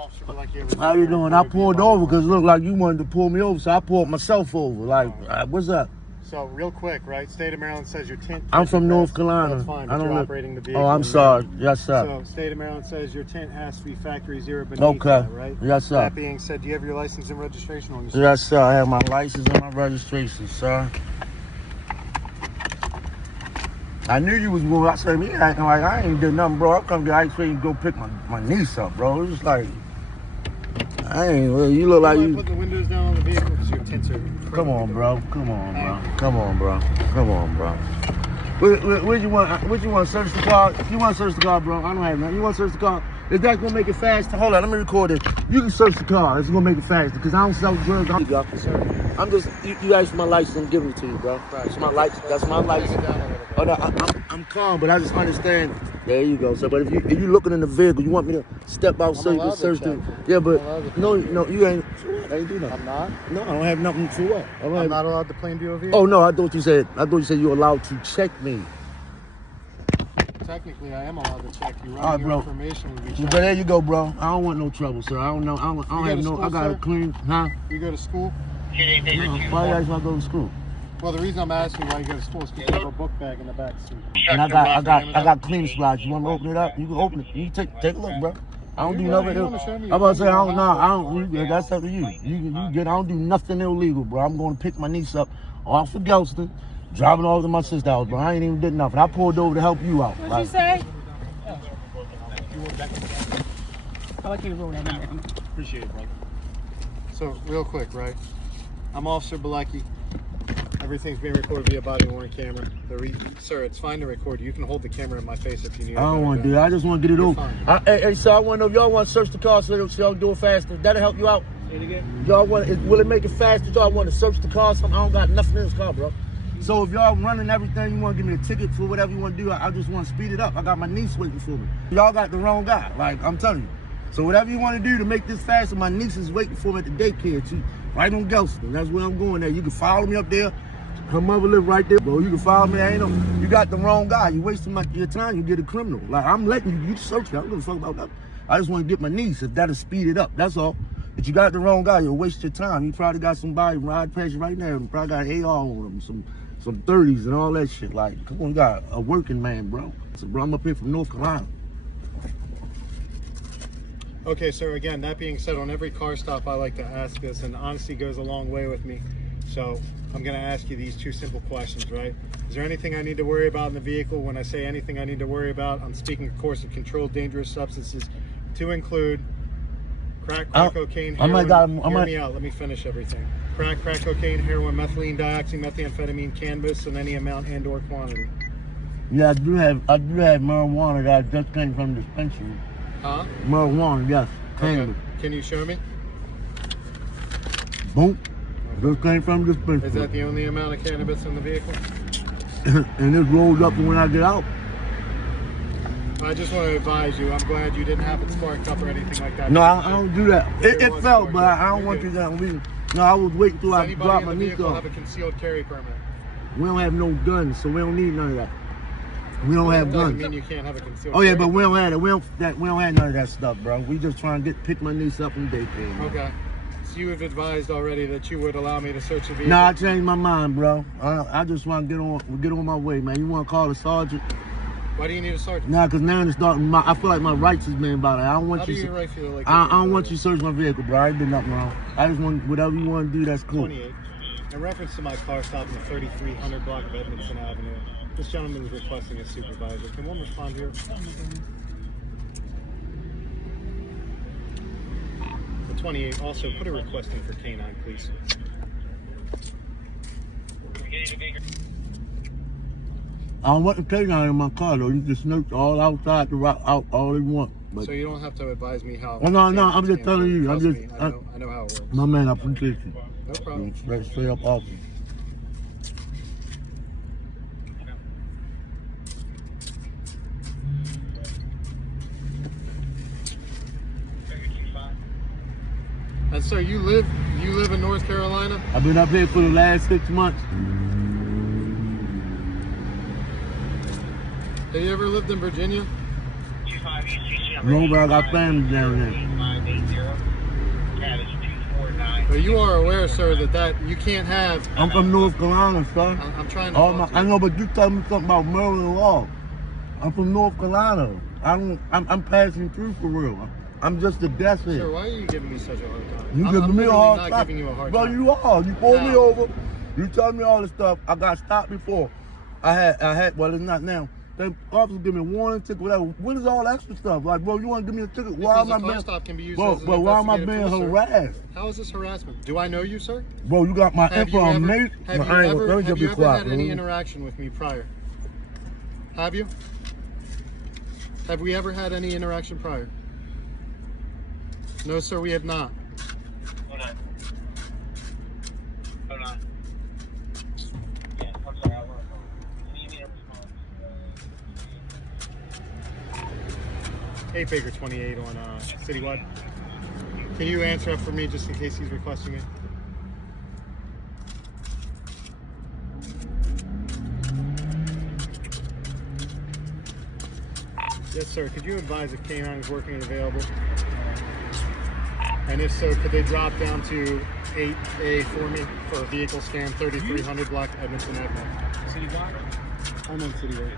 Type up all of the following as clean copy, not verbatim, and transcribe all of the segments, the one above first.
Officer Bilecki. How you doing? I pulled over because it looked like you wanted to pull me over, so I pulled myself over. Like, what's up? So, real quick, right? State of Maryland says your tint. I'm from North Carolina. That's fine, but you're operating the vehicle. Oh, I'm sorry. Yes, sir. So, State of Maryland says your tint has to be factory zero beneath okay. that, right? Yes, sir. That being said, do you have your license and registration on your Yes, sir. I have my license and my registration, sir. I knew you was going. I said, me acting like I ain't did nothing, bro. I'm coming to ice cream and go pick my niece up, bro. It's like, I ain't, you look like you. Put the windows down on the vehicle because your tints are. Come on, bro. Come on, bro. Come on, bro. Come on, bro. What you want? What you want? Search the car? If you want to search the car, bro, I don't have nothing. You want to search the car? If that's gonna make it faster, hold on. Let me record it. You can search the car. It's gonna make it faster because I don't sell drugs. I'm just. You asked for my license. I'm giving it to you, bro. Right. It's my license. That's my license. Oh no, I'm calm, but I just understand. There you go. So, but if you looking in the vehicle, you want me to step out so you can search the. Yeah, but no, you ain't. I ain't do nothing. I'm not. No, I don't have nothing for what. I'm not allowed to plain view a vehicle. Oh no, I thought you said you're allowed to check me. Technically, I am allowed to check you. All right, bro. Information would be But there you go, bro. I don't want no trouble, sir. I don't know. I don't have no. School, I got a clean, huh? You go to school? No, why you asking me to go to school? Well, the reason I'm asking why you go to school is because you have a book bag in the back seat. And I got cleaning supplies. You want to open it up? You can open it. You can take a look, bro. I don't do nothing. I'm about to say I don't. That's up to you. You get. I don't do nothing illegal, bro. I'm going to pick my niece up off of Gelston, driving over to my sister's house, bro. I ain't even did nothing. I pulled over to help you out. What'd you say? I like you roll that in. Appreciate it, brother. So, real quick, right? I'm Officer Bilecki. Everything's being recorded via body-worn camera. Sir, it's fine to record. You can hold the camera in my face if you need. I don't want to do that. I just want to get it over. Hey, so I want to know if y'all want to search the car so y'all do it faster. That'll help you out. Say it again. Y'all want? Will it make it faster? Y'all want to search the car? I don't got nothing in this car, bro. So if y'all running everything, you want to give me a ticket for whatever you want to do, I just want to speed it up. I got my niece waiting for me. Y'all got the wrong guy. Like, I'm telling you. So whatever you want to do to make this faster, my niece is waiting for me at the daycare, too. Right on Gelston. That's where I'm going there. You can follow me up there. Her mother live right there, bro. You can follow me. You got the wrong guy. You wasting your time. You get a criminal. Like, I'm letting you search me. I don't give a fuck about that. I just want to get my niece. If that'll speed it up, that's all. But you got the wrong guy. You'll waste your time. You probably got somebody ride past you right now. You probably got an AR on them, some 30s and all that shit. Like, come on, you got a working man, bro. So, bro, I'm up here from North Carolina. Okay, sir, again, that being said, on every car stop, I like to ask this, and honesty goes a long way with me. So I'm going to ask you these two simple questions, right? Is there anything I need to worry about in the vehicle? When I say anything I need to worry about, I'm speaking, of course, of controlled dangerous substances to include crack cocaine, heroin. Hear me out. Let me finish everything. Crack cocaine, heroin, methylene, dioxymethamphetamine, cannabis, and any amount and/or quantity. Yeah, I do have marijuana that I just came from the dispensary. Huh? Marijuana, yes. Okay. Can you show me? Boom. Just came from the dispensary. Is that the only amount of cannabis in the vehicle? And it rolls up when I get out. I just want to advise you, I'm glad you didn't have it sparked up or anything like that. No, I don't do that. It felt, but I don't want you to. No, I was waiting till I dropped my niece off. Have a concealed carry permit? We don't have no guns, so we don't need none of that. We don't have guns. Doesn't mean you can't have a concealed Oh yeah, carry but we don't have it. We don't have none of that stuff, bro. We just trying to pick my niece up from daycare. Man. Okay. So you have advised already that you would allow me to search the vehicle? Nah, I changed my mind, bro. I just want to get on my way, man. You want to call the sergeant? Why do you need a sergeant? Nah, cause now it's starting. I feel like my rights is being violated. I don't want you. How do you feel like I don't want you to search my vehicle, bro. I ain't did nothing wrong. I just want whatever you want to do. That's cool. 28. In reference to my car stop in the 3300 block of Edmondson Avenue, this gentleman is requesting a supervisor. Can one respond here? The 28. Also, put a request in for K9, please. I don't want the K9 in my car though. You can snoop all outside the route out all they want. But so you don't have to advise me how. No, I'm just telling you. I know how it works. My man, I appreciate you. No problem. Straight up awesome. And sir, you live in North Carolina? I've been up here for the last 6 months. Have you ever lived in Virginia? No, but I got family down there. But you are aware, sir, that you can't have. I'm from North Carolina, son. I'm trying to. I know, but you tell me something about Maryland law. I'm from North Carolina. I'm passing through for real. I'm just a guest here. Sir, why are you giving me such a hard time? You giving me a hard time. I'm not giving you a hard Bro, time. you are. You pulled me over. You tell me all this stuff. I got stopped before. I had. Well, it's not now. The officer give me a warning ticket, whatever. What is all extra stuff? Like, bro, you want to give me a ticket? Why am I being? Stop can be used Bro, as an why am I being investigative tool, harassed? How is this harassment? Do I know you, sir? Bro, you got my info on me. Have you ever had any interaction with me prior? Have you? Have we ever had any interaction prior? No, sir, we have not. Hold on. Hold on. Yeah, I'm sorry. I want to. You need a response. 8 Baker 28 on Citywide. Can you answer up for me just in case he's requesting it? Yes, sir. Could you advise if K9 is working and available? And if so, could they drop down to 8A for me for a vehicle scan 3300 block Edmonton Avenue? Citywide? I'm on Citywide.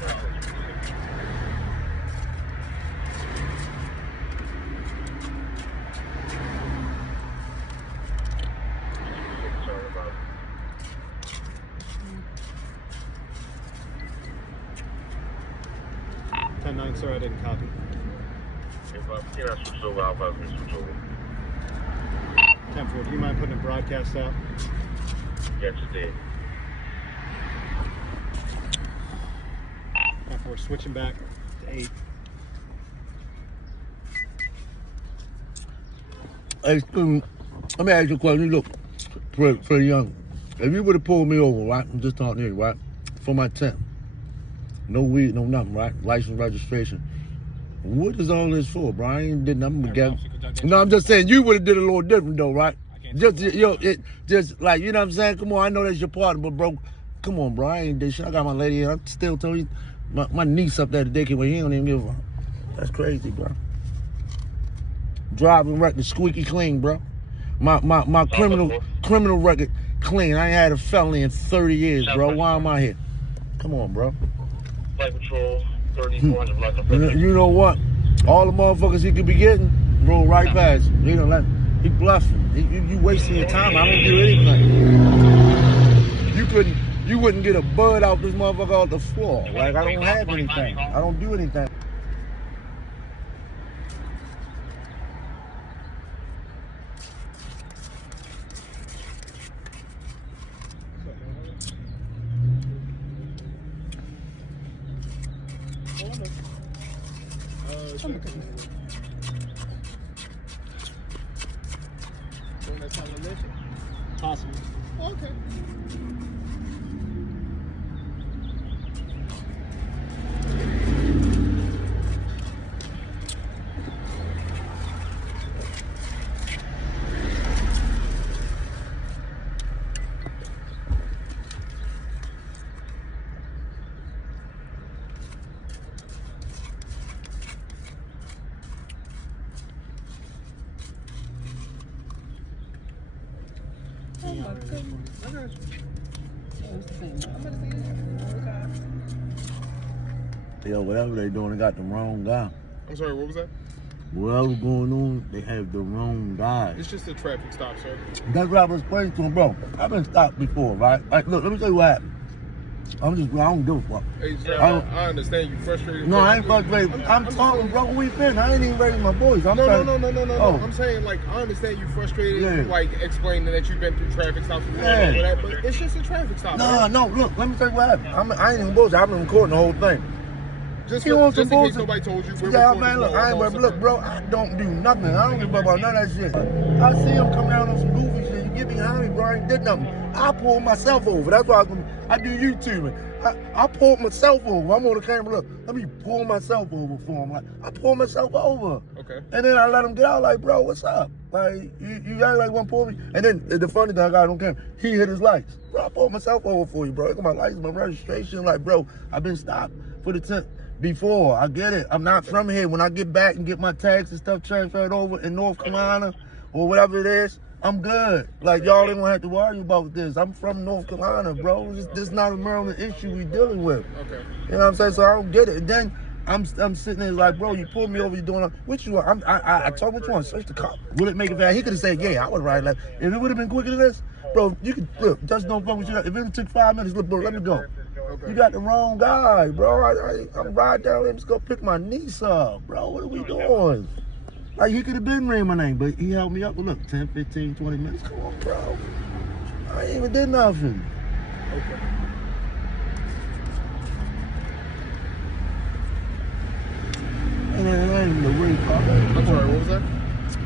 Ten 9, sir. I didn't copy. Can I switch over? I'll probably switch over. 10-4, do you mind putting a broadcast out? Yes, it did. 10-4, switching back to 8. Hey, let me ask you a question. You look pretty young. If you would have pulled me over, right? I'm just talking to you, right? For my tent. No weed, no nothing, right? License, registration. What is all this for, bro? I ain't did nothing but get. No, I'm just saying you would have did a little different though, right? Just like, you know what I'm saying? Come on, I know that's your partner, but bro, come on, bro. I ain't did shit. I got my lady here. I'm still telling you, my niece up there at the daycare where he don't even give a fuck. That's crazy, bro. Driving record squeaky clean, bro. My criminal record clean. I ain't had a felony in 30 years, bro. Why am I here? Come on, bro. Flight Patrol, 3400 block of You know what? All the motherfuckers he could be getting, roll right past. You know, he bluffing. You wasting your time. I don't do anything. You wouldn't get a bud out this motherfucker off the floor. Like, I don't have anything. I don't do anything. Possible. Okay. Oh my goodness. Yo, whatever they doing, they got the wrong guy. I'm sorry, what was that? Whatever's going on, they have the wrong guy. It's just a traffic stop, sir. That's what I was explaining to him, bro. I've been stopped before, right? Like, look, let me tell you what happened. I don't give a fuck. Hey, sir, I understand you frustrated. No, I ain't frustrated. I'm talking, bro. Where we been? I ain't even raising my voice. No. Oh. I'm saying, like, I understand you frustrated, Yeah. like, explaining that you've been through traffic stops before, Yeah. but it's just a traffic stop. No, look, let me tell you what happened. I ain't even bullshit. I've been recording the whole thing. Just You want in some case bullshit? nobody told you, we're Yeah, recording man, look, the whole look, bro, I don't do nothing. I don't give a fuck about none of that shit. I see him come down on some goofy shit. You get behind me, bro, I ain't did nothing. I pulled myself over. That's why I do YouTubing. I pulled myself over. I'm on the camera, look, let me pull myself over for him. Like, I pulled myself over. Okay. And then I let him get out, like, bro, what's up? Like, you act like one pull me. And then the funny thing I got on camera, he hit his lights. Bro, I pulled myself over for you, bro. Look at my license, my registration. Like, bro, I've been stopped for the 10th. Before, I get it. I'm not from here. When I get back and get my tags and stuff transferred over in North Carolina or whatever it is, I'm good. Like, y'all didn't have to worry about this. I'm from North Carolina, bro. This not a Maryland issue we dealing with. Okay. You know what I'm saying? So I don't get it. And then I'm sitting there like, bro, you pulled me over, you doing what you want? I told him what you want. Search the car. Will it make it fast? He could have said, yeah, I would ride like. If it would have been quicker than this, bro, you could look. Just don't fuck with you. If it took 5 minutes, look, bro, let me go. Okay. You got the wrong guy, bro. I'm riding down there, just go pick my niece up, bro. What are we doing? Like, he could have been ringing my name, but he held me up. But look, 10, 15, 20 minutes. Come on, bro. I ain't even did nothing. Okay. And then it ain't even the race car. I'm sorry, what was that?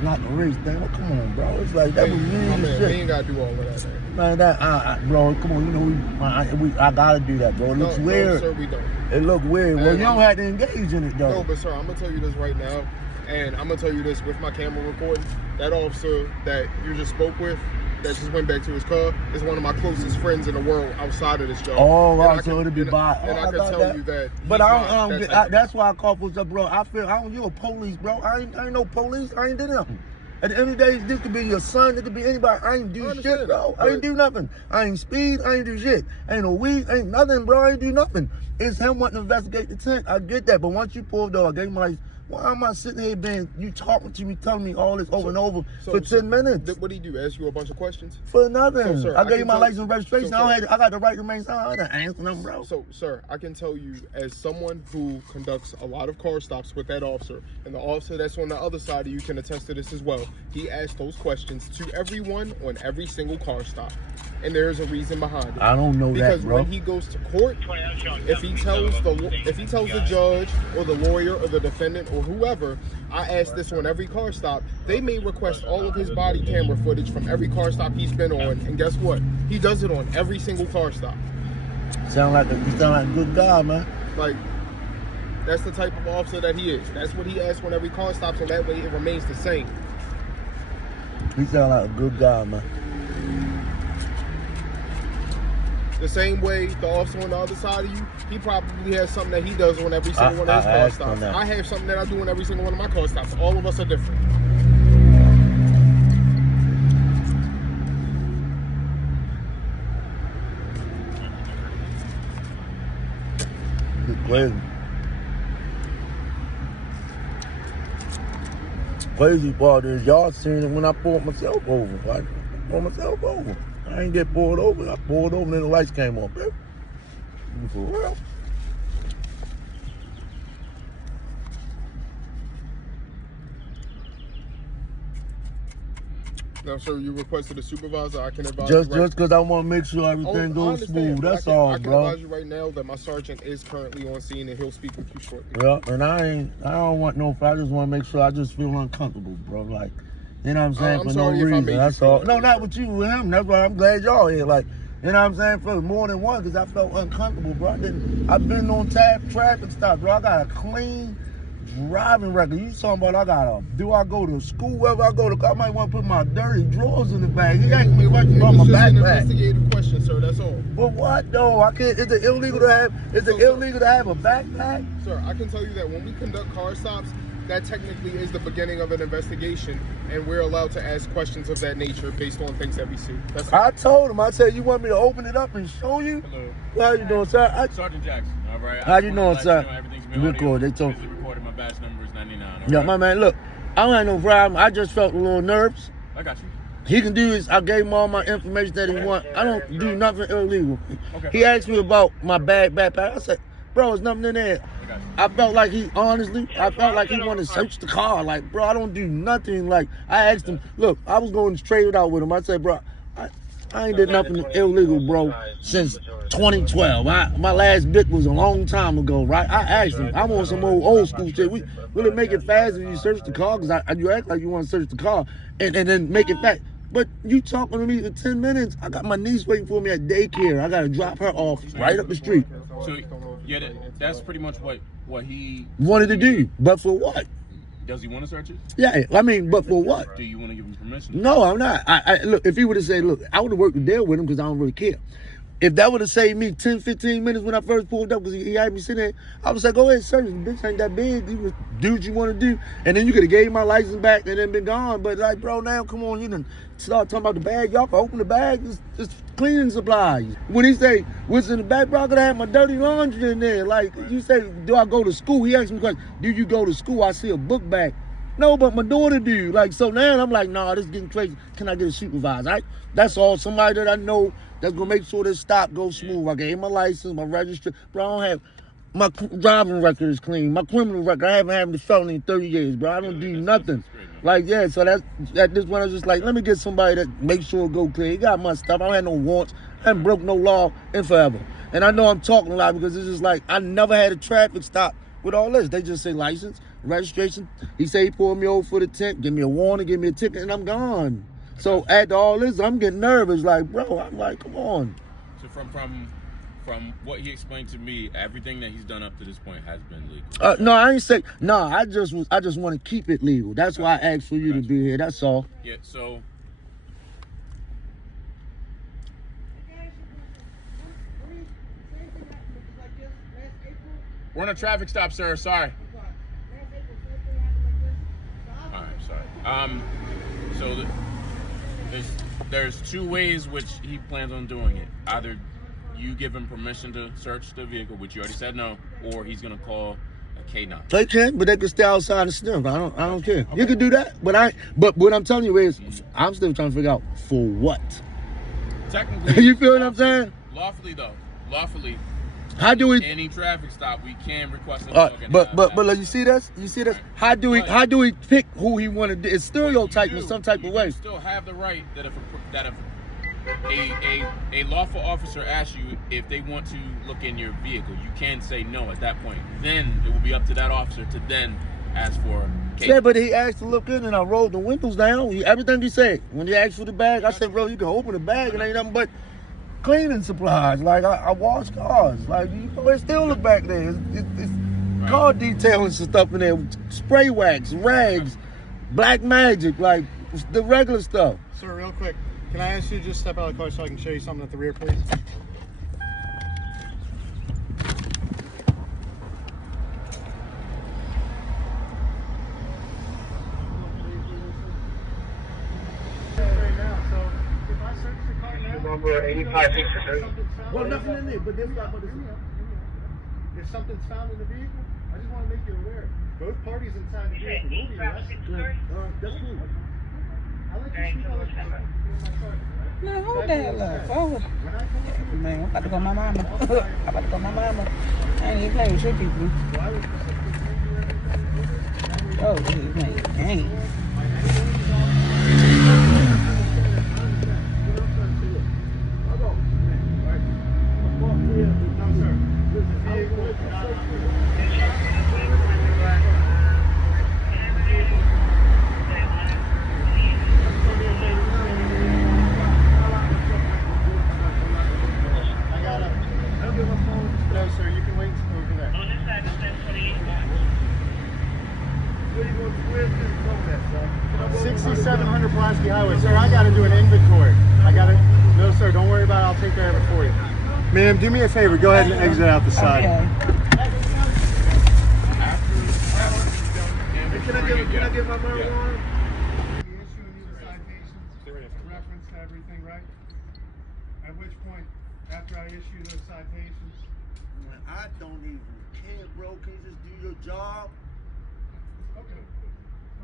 Not the race thing. Well, come on, bro. It's like, that was My weird man, as we shit. ain't gotta do all of that, man. Man, bro, come on, you know, I gotta do that, bro. It looks weird. No, sir, we don't. It look weird. Well, And you don't have to engage in it, though. No, but sir, I'm gonna tell you this right now, and I'm gonna tell you this with my camera recording. That officer that you just spoke with, that just went back to his car, is one of my closest friends in the world outside of this job. Oh, And right, so it'll be by. And I can got tell that. you that. But he's I not don't that get. type of That's why I call for stuff, bro. You a police, bro. I ain't no police. I ain't did nothing. At the end of the day, this could be your son. It could be anybody. I ain't do shit, bro. I ain't do nothing. I ain't speed. I ain't do shit. Ain't no weed. Ain't nothing, bro. I ain't do nothing. It's him wanting to investigate the tent. I get that. But once you pulled though, I gave him like, why am I sitting here you talking to me, telling me all this over and over for 10 minutes? What did he do? Ask you a bunch of questions? For nothing. So, sir, I gave you can my tell- license and registration. so, sir- I got the right to remain silent. I didn't answer them, bro. So, sir, I can tell you as someone who conducts a lot of car stops with that officer, and the officer that's on the other side of you can attest to this as well. He asked those questions to everyone on every single car stop, and there is a reason behind it. I don't know Because that, bro. when he goes to court, if he tells the judge or the lawyer or the defendant or whoever, I ask this on every car stop, they may request all of his body camera footage from every car stop he's been on, and guess what? He does it on every single car stop. You sound like a good guy, man. Like, that's the type of officer that he is. That's what he asks on every car stop, so that way it remains the same. He sound like a good guy, man. The same way the officer on the other side of you, he probably has something that he does on every single one of his car stops. I have something that I do on every single one of my car stops. All of us are different. It's crazy. Crazy part is y'all seen it when I pulled myself over. Right? I pulled myself over. I ain't get pulled over. I pulled over and then the lights came on, bro. For real. Now, sir, you requested a supervisor. I can advise Just you right because I want to make sure everything I goes understand, smooth. but That's I all, can bro. advise you right now that my sergeant is currently on scene and he'll speak with you shortly. Yeah, and I don't want no fight. I just want to make sure I just feel uncomfortable, bro. Like, you know what I'm saying? I'm For no sorry if I reason. made you That's feel all. that No, way. not with you, with him. That's why I'm glad y'all here. Like, you know what I'm saying? For more than one, because I felt uncomfortable, bro. I've been on traffic stops, bro. I got a clean driving record. You talking about do I go to school, wherever I go to, I might want to put my dirty drawers in the bag. He asked me questions about my It's just an backpack. investigative question, sir. That's all. But what though? I can't. Is it illegal to have a backpack? Sir, I can tell you that when we conduct car stops, that technically is the beginning of an investigation, and we're allowed to ask questions of that nature based on things that we see. That's all. I told him. I said, you want me to open it up and show you? Hello. How you doing, sir? Sergeant Jackson. All right. How you doing, sir? Everything's You record, they told- recorded. My badge number is 99. all Yeah, right? my man. Look, I don't have no problem. I just felt a little nervous. I got you. He can do this. I gave him all my information that he want. I don't do nothing illegal. Okay. He asked me about my backpack. I said, bro, there's nothing in there. I got you. I felt like he wanted to search the car. Like, bro, I don't do nothing. Like, I asked him, look, I was going straight out with him. I said, bro, I ain't did nothing illegal, bro, since 2012. My last bit was a long time ago, right? I asked him, I want some old school shit. Will it make it fast if you search the car? Because you act like you want to search the car and then make it fast. But you talking to me for 10 minutes, I got my niece waiting for me at daycare. I got to drop her off right up the street. So, yeah, that's pretty much what he Wanted to do, but for what? does. He want to search it? Yeah, I mean, but for what? Do you want to give him permission? No, I'm not. Look, if he would have said, look, I would have worked the deal with him because I don't really care. If that would have saved me 10, 15 minutes when I first pulled up, because he had me sitting there, I was like, go ahead, sir, bitch ain't that big. You do what you want to do. And then you could have gave my license back and then been gone. But like, bro, now come on, you done start talking about the bag. Y'all can open the bag. It's cleaning supplies. When he say, what's in the back, bro, I could have had my dirty laundry in there. Like, you say, do I go to school? He asked me a question, do you go to school? I see a book bag. No, but my daughter do. Like, so now I'm like, nah, this is getting crazy. Can I get a supervisor? Right? That's all. Somebody that I know that's gonna make sure this stop goes smooth. I gave my license, my registry. Bro, I don't have, my driving record is clean. My criminal record, I haven't had the felony in 30 years, bro. I don't do nothing. Like, yeah, so that's, at this point, I was just like, let me get somebody that makes sure it go clear. He got my stuff. I don't have no warrants. I haven't broke no law in forever. And I know I'm talking a lot because it's just like, I never had a traffic stop with all this. They just say license, registration. He say he pulled me over for the tent, give me a warning, give me a ticket, and I'm gone. So after all this, I'm getting nervous. Like, bro, I'm like, come on. So from what he explained to me, everything that he's done up to this point has been legal. No, I ain't say no. I just want to keep it legal. That's why I asked for you to be here. That's all. Yeah. So. We're on a traffic stop, sir. Sorry. All right, sorry. So there's two ways which he plans on doing it. Either you give him permission to search the vehicle, which you already said no, or he's gonna call a K9. They can, but they can stay outside and sniff. I don't care. Okay. You can do that, but what I'm telling you is, I'm still trying to figure out for what. Technically, you feel what I'm saying? Lawfully. How do we? Any traffic stop, we can request a dog. But you see this? You see this? Right. How do we pick who he want to do? It's stereotyped in some type of way. You still have the right that if a lawful officer asks you if they want to look in your vehicle, you can say no at that point. Then it will be up to that officer to then ask for. Yeah, but he asked to look in, and I rolled the windows down. Everything he said. When he asked for the bag, I said, bro, you can open the bag, and ain't nothing but cleaning supplies. Like, I wash cars. Like, you know, it still look back there. It's right. Car detailing some stuff in there. Spray wax, rags, black magic, like the regular stuff. Sir, real quick, can I ask you to just step out of the car so I can show you something at the rear, please? Number 8563. Well, nothing in there, but there's not. If something's found in the vehicle, I just want to make you aware. Both parties inside the vehicle will be arrested. That's cool. I like to speak on the phone. No, hold the hell up. Forward. Man, I'm about to go my mama. I'm about to go my mama. I ain't even playing with your people. Oh, man, dang. No, sir, you can wait over there. 6700 Pulaski Highway. Sir, I got to do an inventory. No, sir, don't worry about it. I'll take care of it for you. Ma'am, do me a favor. Go ahead and exit out the side. Okay. Can I get my marijuana? Reference to everything, right? At which point, after I issue those citations, I don't even care, bro. Can you just do your job? okay.